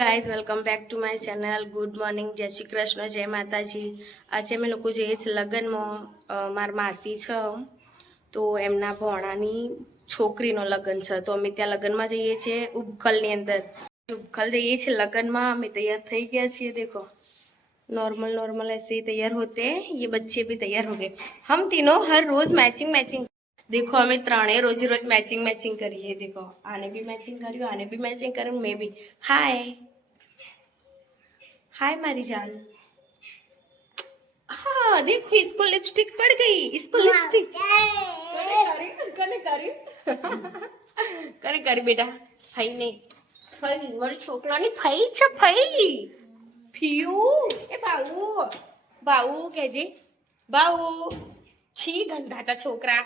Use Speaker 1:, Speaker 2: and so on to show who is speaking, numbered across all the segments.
Speaker 1: guys welcome back to my channel good morning Jai Shri Krishna જય માતાજી આજે અમે લોકો જઈએ છીએ લગ્નમાં અ, મારા માસી છે તો એમના ભોણાની છોકરીનો લગ્ન છે તો અમે ત્યાં લગ્નમાં જઈએ છીએ ઉપખલની અંદર ઉપખલ જઈએ છીએ લગ્નમાં અમે તૈયાર થઈ ગયા છીએ દેખો नॉर्मल नॉर्मल ऐसे ही तैयार होते हैं ये बच्चे भी तैयार हो गए हम तीनों हर रोज मैचिंग मैचिंग देखो हमें ત્રણે રોજ રોજ मैचिंग मैचिंग करिए देखो आने भी मैचिंग કર્યું आने भी मैचिंग કર્યું मैं भी हाय हाय मारी जान हाँ देखो इसको लिपस्टिक पड़ गई इसको लिपस्टिक कने करी कने करी બેટા ફઈ નહીં ફઈ મારી છોકરાની ફઈ છે ફઈ ફિયુ એ બાઉ બાઉ કહેજે બાઉ છી ગંધાતા છોકરા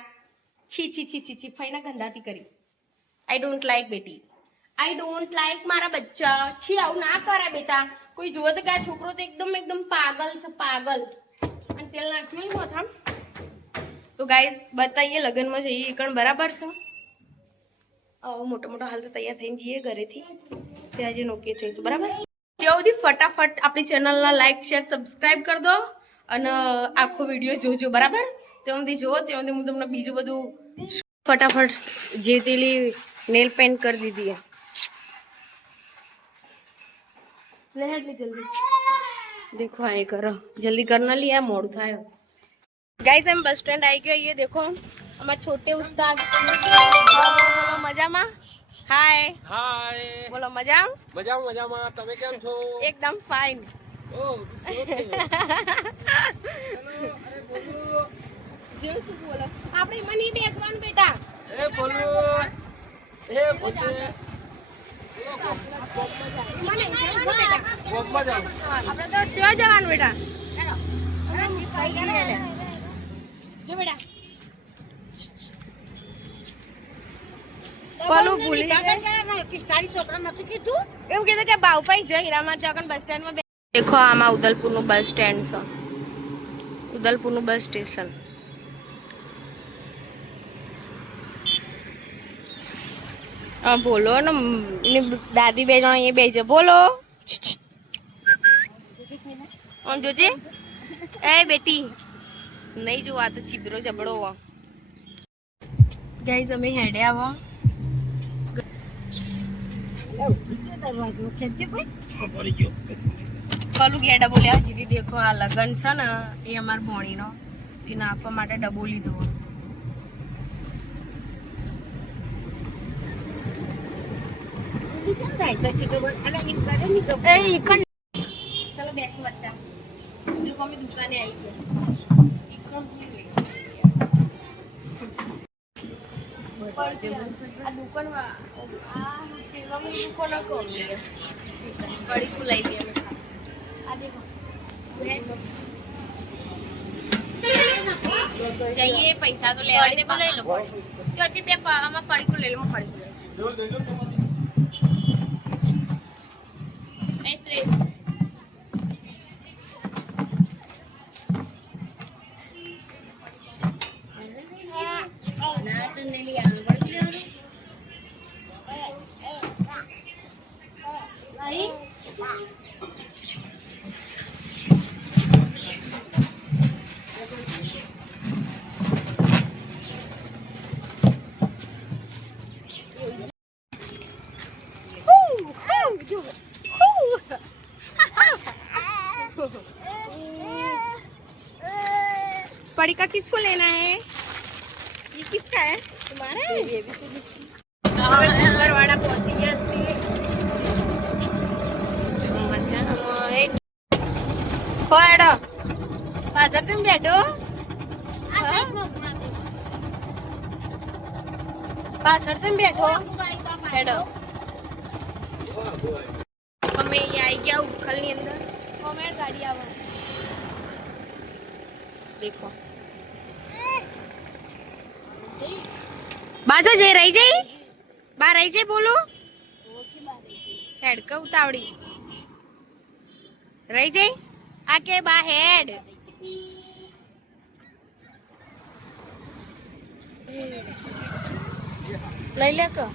Speaker 1: છી છી છી છી છી ફઈના ગંધાતી કરી આઈ ડોન્ટ લાઈક બેટી આઈ ડોન્ટ લાઈક મારા બચ્ચા. છી, આવું ના કરે બેટા. કોઈ જોવે તો કે છોકરો તો એકદમ એકદમ પાગલ છે, પાગલ. અને તેલ નાખ્યું ને મોથામ. તો ગાઈઝ બતાવીએ લગ્નમાં જઈએ. એ કણ બરાબર છે? આવો, મોટો મોટો હાલ તો તૈયાર થઈને જઈએ ઘરેથી. ત્યાં જે ઓકે થઈશું, બરાબર? ત્યાં સુધી ફટાફટ આપણી ચેનલના લાઈક શેર સબસ્ક્રાઈબ કરી દો અને આખો વીડિયો જોજો, બરાબર? ત્યાં સુધી જુઓ, ત્યાં સુધી હું તમને બીજું બધું ફટાફટ જે તેલી નેલ પેન્ટ કરી દીધી है ले हेड ले जल्दी देखो आए करो जल्दी करना लिया मोड़ થાય ગાઈઝ हम बस स्टैंड આવી ગયો ये देखो અમારા છોટે ઉસ્તાદ બોલો મજામાં હાય
Speaker 2: હાય
Speaker 1: બોલો મજા
Speaker 2: મજામાં મજામાં તમે કેમ છો
Speaker 1: એકદમ ફાઇન
Speaker 2: ઓહ, સુરત થી. અરે બોલો
Speaker 1: જેવું શું બોલો આપણે એમાં નહીં બેસવાનું બેટા
Speaker 2: એ બોલો એ બોલે
Speaker 1: આપણે તો ત્યાં જવાનું બેટા જો બેટા પેલું ભૂલી એવું કીધું કે બાઉભાઈ જય હીરામાં ચોકન બસ સ્ટેન્ડમાં દેખો આમાં ઉદલપુરનું બસ સ્ટેન્ડ છે. ઉદલપુરનું બસ સ્ટેશન. બોલો ને દાદી બે જણા અહીંયા બેસે. બોલો. આમ જોજે. એ બેટી. નહીં જોવા તો ચીબરો જબડો ગાઈઝ અમે હેડે આવો. કલું ગયા ડબો જીદી દેખો આ લગન છે ને એ અમાર ભોણીનો. એને આપવા માટે ડબો લીધો એ ઈકણ ચલો બેસ બચ્ચા દેખો અમે દુકાને આવી ગયા ઈકણ ભૂલી ગઈ. આ દુકાનમાં આ પેલાની દુકાન કહો કડી ખુલાઈ ગઈ આ દેખો. જઈએ, પૈસા તો લેવા દે લઈ લો પ- આમાં પડીકું લઈ લો પડીકું લઈ લઉં. એ શ્રી. સુગરવાડા પહોંચી ગયા છીએ ખોડો પાછળ તમે બેઠો. પાછળ તમે બેઠો હેડો અમે અહીંયા આવી ગયા ઉખલની અંદર અમે ગાડી આવો દેખો પાછો જઈ રહી જઈ બા રહી જઈ બોલું? હેડ કે ઉતાવળી. રહી જઈ આ કે બા હેડ. લઈ લે કે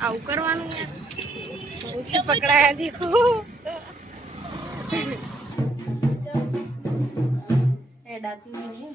Speaker 1: આવું કરવાનું ઓછી પકડાયા દેખો. હેડ આતી નહીં.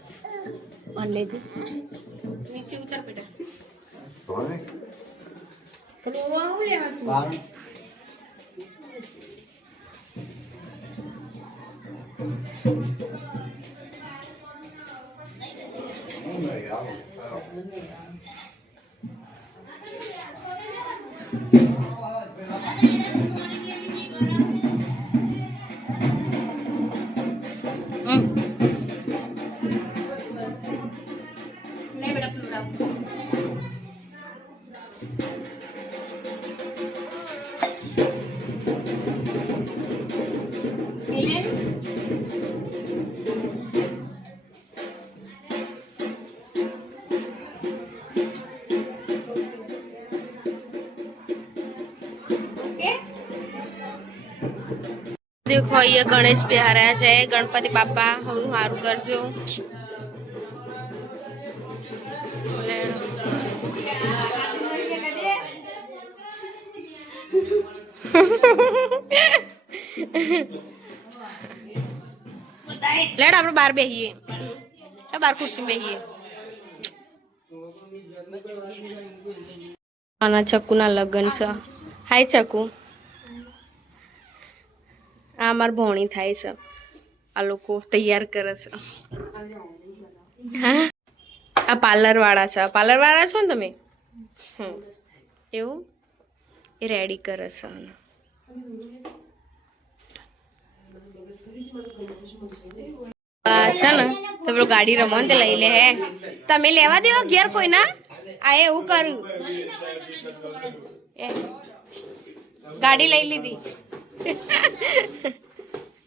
Speaker 1: ફોન લેજે. નીચે ઉતર બેટા. કોને? તો ઓવા હું લેવા છું? Thank you. અહીંયા ગણેશ બિહાર્યા છે. ગણપતિ બાપા હું સારું કરજો. લેડ આપણે બાર બેહીએ. બાર ખુરશી બેહીએ. આના ચક્કુના લગ્ન છે. હાય ચક્કુ આ અમાર ભોણી થાય છે. આ લોકો તૈયાર કરે છે. હા? આ પાર્લર વાળા છે. પાર્લર વાળા છો ને તમે? એવું? એ રેડી કરે છે છે ને તો પેલું ગાડી રમો ને લઈ લે હે. તમે લેવા દેવો ઘેર કોઈ ના આ એવું કર્યું. ગાડી લઈ લીધી.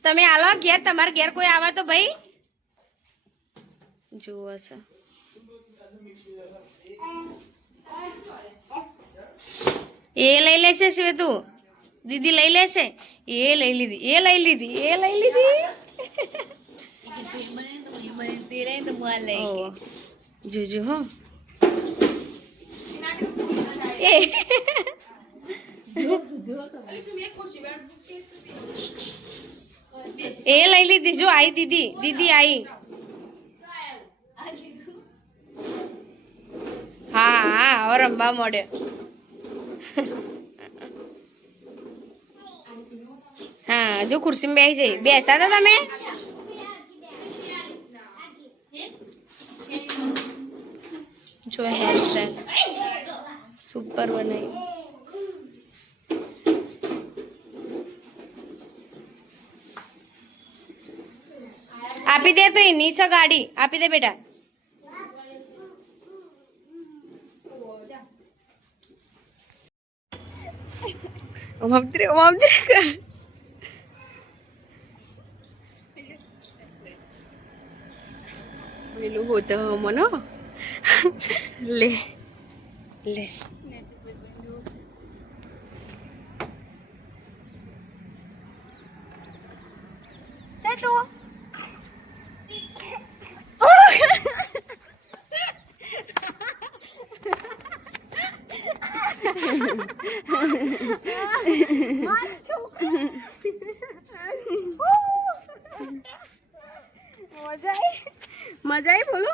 Speaker 1: તમે આલો ઘેર, તમારે ઘેર કોઈ આવે તો ભાઈ? જુઓ છે એ લઈ લેશે શ્વેતુ. દીદી લઈ લેશે? એ લઈ લીધી, એ લઈ લીધી, એ લઈ લીધી. જોજો હો. એ. એ લઈ લીધી, જો આઈ દીદી દીદી આઈ. હા હા હવે રમવા મળે. હા, જો ખુરશીમાં બેસી જઈ. બેસતા હતા તમે? જો હેર સ્ટાઈલ સુપર બનાવી. આપી દે તો એની ગાડી. આપી દે બેટા. ઓમત્રે ઓમત્રે પેલું હોતો મનો લે લે. છે તું મજા આવી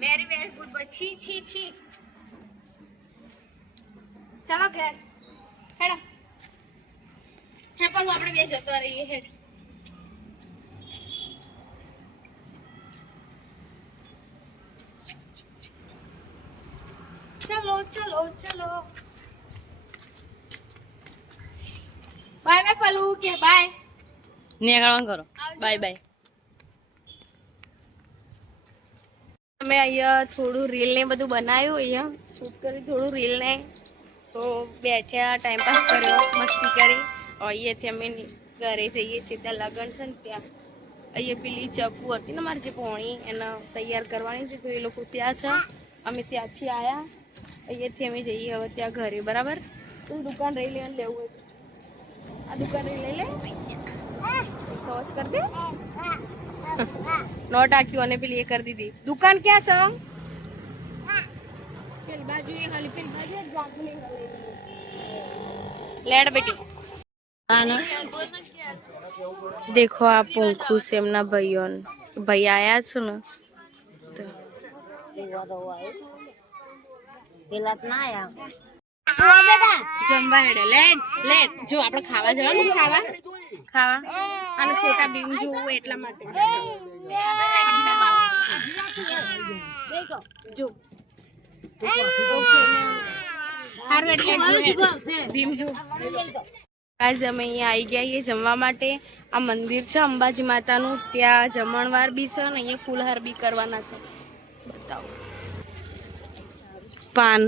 Speaker 1: વેરી વેરી ગુડ બોય છી છી છી ચાલો ઘેર હેડો હે પણ આપણે બે જતો રહીએ હેડ ચલો ચલો ચલો બાય બાય પલુ કે બાય
Speaker 3: નીકળવાનું કરો
Speaker 1: આવજો.
Speaker 3: બાય બાય
Speaker 1: અમે અહીંયા થોડું રીલ ને બધું બનાવ્યું અહીંયા. શૂટ કરી થોડું રીલ ને. તો બેઠ્યા ટાઈમ પાસ કર્યો, મસ્તી કરી. અહીંયાથી અમે ઘરે જઈએ છીએ ત્યાં લગન છે ને ત્યાં. અહીંયા પેલી ચકુ હતી ને મારી જે પોણી એને તૈયાર કરવાની હતી, તો એ લોકો ત્યાં છે. અમે ત્યાંથી આવ્યા અહીંયાથી અમે જઈએ હવે ત્યાં ઘરે, બરાબર? તો દુકાન રહી લેવાનું લેવું હોય આ દુકાન રહી લઈ લે. પૈસા કર દે નોટ આખ્યું અને પેલી એ કરી દીધી દુકાન ક્યાં છે પેલી બાજુ એ હાલી પેલી બાજુ એ જાગું નહીં હાલી. લેડ બેટી દેખો આ પૂંખું છે એમના ભાઈઓ ભાઈ આયા છે ને તો
Speaker 3: પેલા તો ના આયા
Speaker 1: જમવા હેડે લેડ લેડ જો આપણે ખાવા જવાનું ખાવા ખાવા? અને છોટા બીમ જોવું એટલા માટે. જો. હારું એટલે ભીમ જો. આજ અમે અહીંયા આવી ગયા છીએ જમવા માટે. આ મંદિર છે અંબાજી માતાનું. ત્યાં જમણવાર બી છે અને અહીંયા ફૂલહાર બી કરવાના છે. બતાવો. પાન.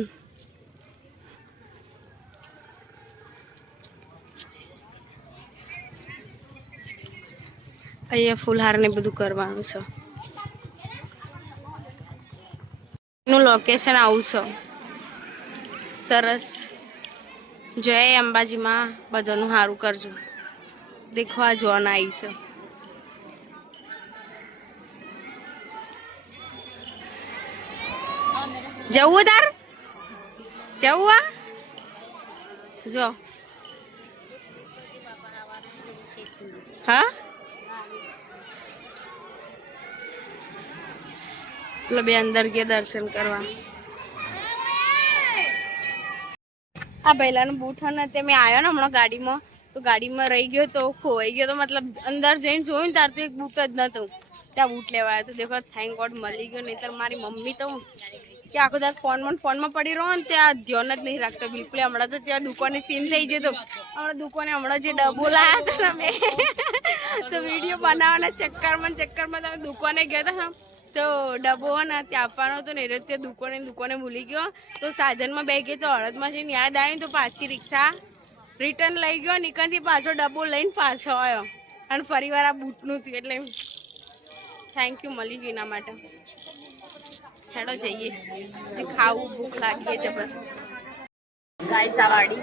Speaker 1: અહીંયા ફૂલહાર ને બધું કરવાનું છે. એનું લોકેશન આવું છે. સરસ. જય અંબાજીમાં બધાનું સારું કરજો. દેખવા જોન આવી છે. જવું તાર? જવું આ? જો. હા? પેલો બે અંદર ગયા દર્શન કરવા. આ પહેલાનું બૂટ ને તે મેં આવ્યો ને હમણાં ગાડીમાં. તો ગાડીમાં રહી ગયો તો ખોવાઈ ગયો તો મતલબ અંદર જઈને જોયું ને તાર તો એક બૂટ જ નતું. ત્યાં બૂટ લેવા આવ્યો તો દેખો થેન્ક ગોડ મળી ગયો, નહીતર મારી મમ્મી તો કે આખો દાર ફોનમાં ફોનમાં પડી રહો ને ત્યાં ધ્યાન જ નહીં રાખતો બિલકુલ. હમણાં તો ત્યાં દુકાને સીન થઈ જતો હમણાં દુકાને હમણાં જે ડબ્બો લાયા હતા ને મેં તો વીડિયો બનાવવાના ચક્કરમાં ચક્કરમાં તમે દુકાને ગયા હતા તો ડબ્બો ને ત્યાં આપવાનો હતો ને એ રીતે દુકાને દુકાને ભૂલી ગયો. તો સાધનમાં બે ગયો તો હળદમાં જઈને યાદ આવ્યું તો પાછી રિક્ષા રિટર્ન લઈ ગયો નીકળથી પાછો ડબ્બો લઈને પાછો આવ્યો. અને ફરી વાર આ બૂટનું હતું એટલે થેન્ક યુ મળી ગયું એના માટે. હેડો જઈએ. તે ખાવું ભૂખ લાગી છે જબર
Speaker 3: ગાય સાવાડી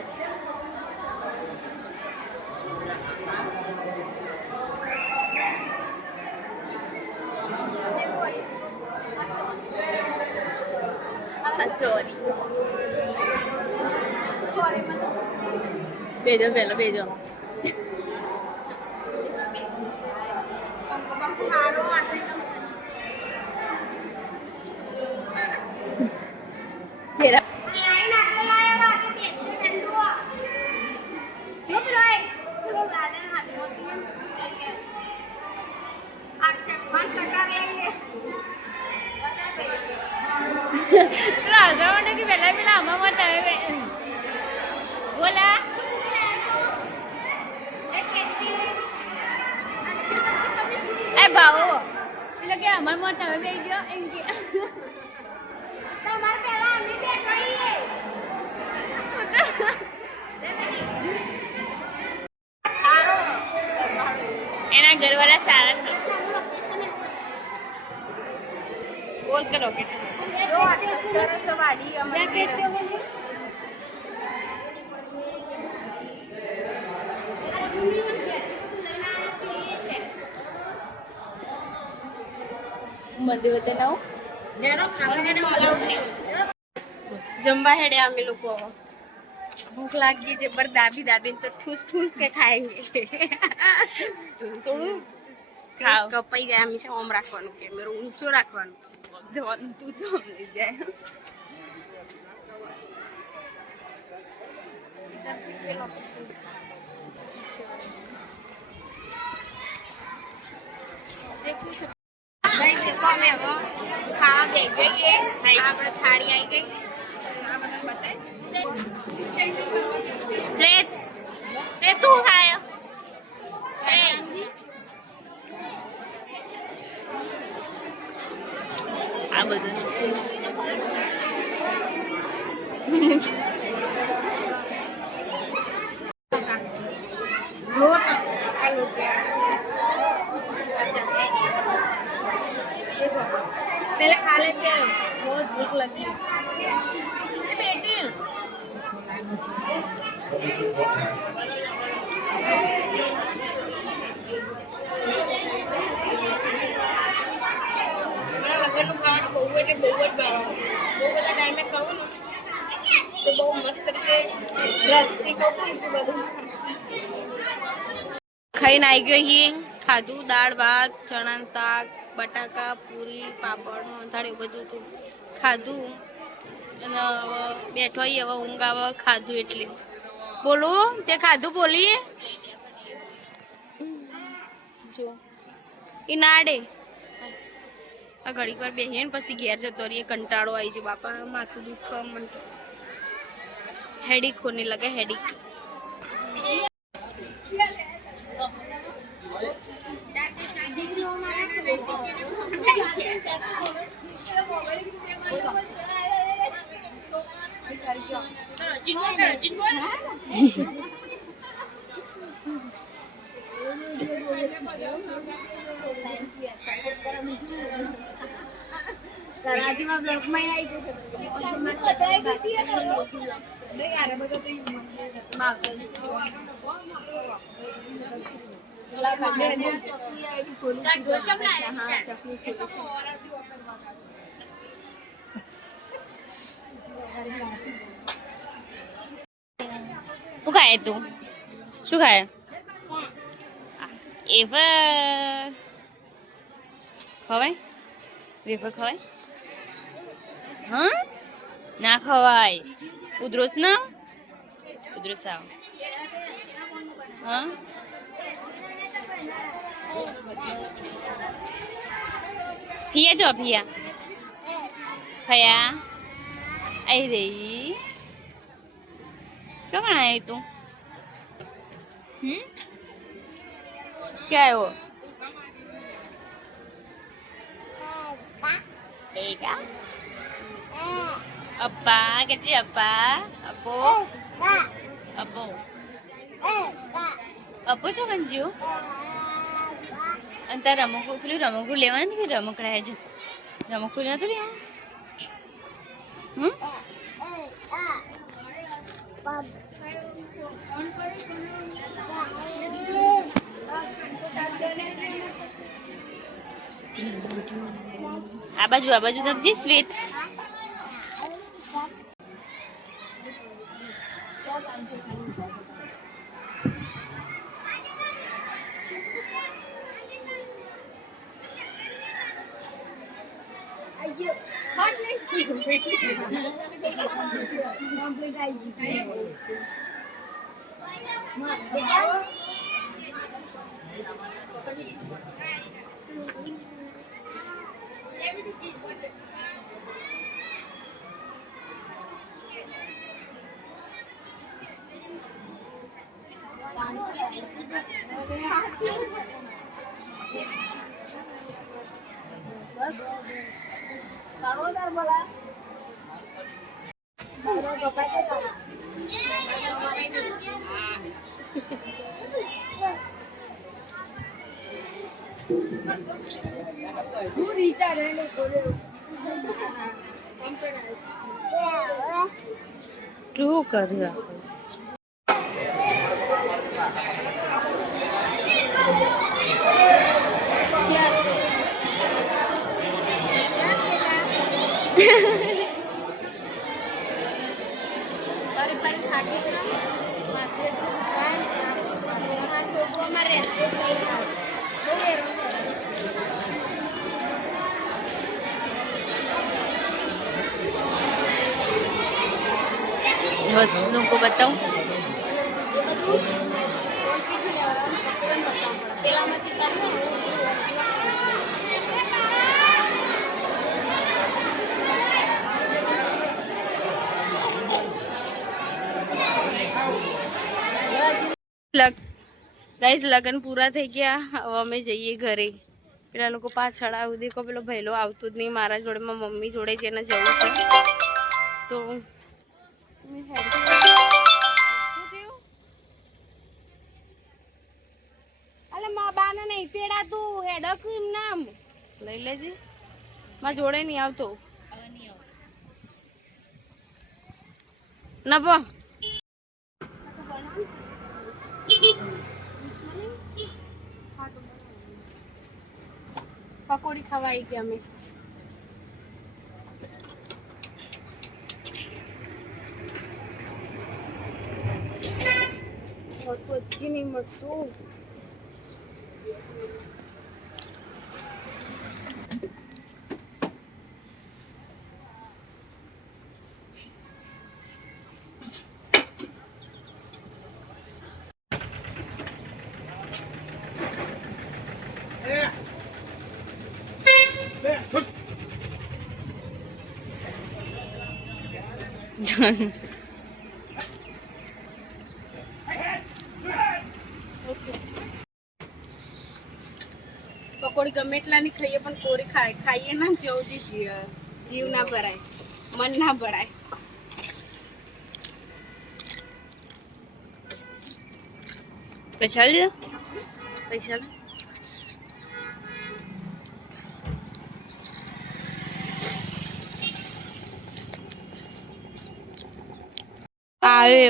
Speaker 3: ભેજો બેજો ભેજો. મારો પેલા કે પેલા આમાં માટે હવે બોલા. એ ભાવો એટલે કે અમાર માટે હવે બેસી ગયો એમ કે એના ઘરવાળા સારા છે
Speaker 1: બોલ કરો કે જો આટલો સરસ વાડી અમારી
Speaker 3: મંદિર બતાવું
Speaker 1: જમવા હેડે અમે લોકો ભૂખ લાગી છે પર દાબી દાબી તો ઠૂસ ઠૂસ કે ખાઈએ થોડું કપાઈ જાય હંમેશા ઓમ રાખવાનું કેમેરો ઊંચો રાખવાનું
Speaker 3: જવાનું તું તો અમને જાય
Speaker 1: ગઈ છે કોમે હવે ખાવા બે ગઈએ આપણે થાળી આવી ગઈ આ બધા બતાય
Speaker 3: શ્રેત શ્રેત તું ખાય આ બધું
Speaker 1: છે. પેલા ખા લેતે બહુ ભૂખ લગી. બેટી. ખાઈને આવી ગયો હી ખાધું, દાળ, ભાત ચણા તાક બટાકા, પૂરી, પાપડ મોંથાળ એવું બધું હતું. ખાધું. અને બેઠો હી હવે ઊંઘ આવે ખાધું એટલે. બોલું, તે ખાધું બોલી? જો. એ નાડે. આ ઘડીક વાર બેહીએ ને પછી ઘેર જતો રહીએ, કંટાળો આવી જાય બાપા, માથું દુઃખ મન તો હેડિક होने लगा हेडिक કરાચીમાં બ્લોકમાં આવી
Speaker 3: શું ખાય તું? શું ખાય? એવર ખવાય? વેફર ખવાય? હા? ના ખવાય. ઉધરોસ ના ઉધરોસ આવ હા ફિયા જો ફિયા ફયા આઈ રહી ક્યાં આવ્યો તું હમ ક્યાં આવ્યો એકા કે છે અપ્પા અપ્પો અપ્પો અપ્પો છો કંજુ અને તાર રમકડું પેલું રમકડું લેવાનું કે રમકડા હેજો રમકડું નતું લેવાનું હમ આ બાજુ આ બાજુ તકજી
Speaker 1: sweet Terus, taruh ntar bola. કેવું કરી રાખો Yeah.
Speaker 3: વસ્તુ કો બતાવું?
Speaker 1: એ પડે. ગાઈસ લગન પૂરા થઈ ગયા. હવે અમે જઈએ ઘરે. પેલા લોકો પાછળ આવું દેખો પેલો ભયલો આવતો જ નહીં. મારા જોડે મમ્મી જોડે જ એને જવું છે. તો બાને નહીં તેડાતું. હેડક નામ. લઈ લેજે. માં જોડે નહીં આવતો. ના પો પકોડી ખાવા આવી ગયા અમે હોતું અચ્છી પકોડી ગમે એટલાની ખાઈએ પણ કોરી ખાય. ખાઈએ ના જવું જીવ જીવ ના ભરાય. મન ના ભરાય.
Speaker 3: પૈસા લે
Speaker 1: પૈસા લે.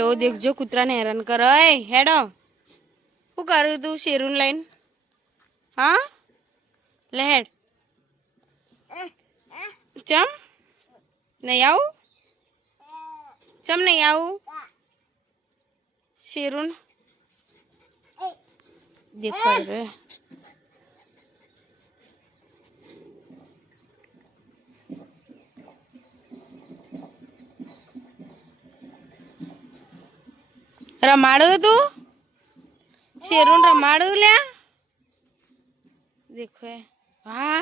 Speaker 1: એવો દેખજો, કૂતરાને હેરાન કરો હેડો. શું કરું તું શેરું લઈને? હા? લે હેડ. ચમ? નહીં આવું? ચમ નહીં આવું? શેરું દેખાડ રમાડું તું? શેરું રમાડું લ્યા? દેખો હા,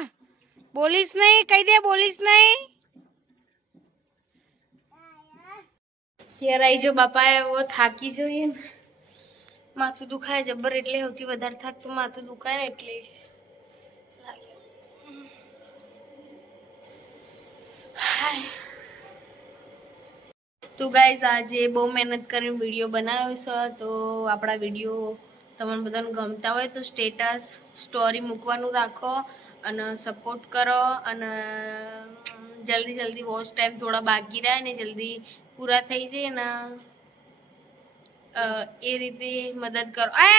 Speaker 1: બોલીશ નહીં, કહી દે, બોલીશ નહીં. ઘેર આવી જો બાપા એવો થાકી જોઈએ માથું દુખાય જબર એટલે સૌથી વધારે થાક તો માથું દુખાય ને એટલે. તો ગાઈઝ આજે બહુ મહેનત કરીને વીડિયો બનાવ્યો છે. તો આપણા વીડિયો તમને બધાને ગમતા હોય તો સ્ટેટસ સ્ટોરી મૂકવાનું રાખો અને સપોર્ટ કરો અને જલ્દી જલ્દી વોચ ટાઈમ થોડા બાકી રહ્યા ને જલ્દી પૂરા થઈ જાય ને એ રીતે મદદ કરો. એ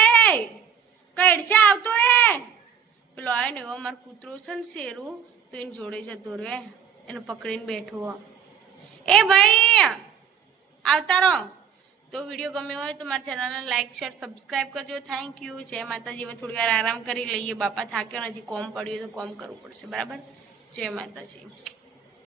Speaker 1: કઈડશે આવતો રે. પેલો આવ્યો ને એવો અમારો કૂતરો છે ને શેરું, તો એને જોડે જતો રે, એને પકડીને બેઠો. એ ભાઈ આવતા રહો તો વીડિયો ગમ્યો હોય તો મારા ચેનલને લાઈક શેર સબસ્ક્રાઈબ કરજો. થેન્ક યુ જય માતાજી. હવે થોડી વાર આરામ કરી લઈએ. બાપા થાક્યો ને હજી કોમ પડ્યું તો કોમ કરવું પડશે. બરાબર? જય માતાજી.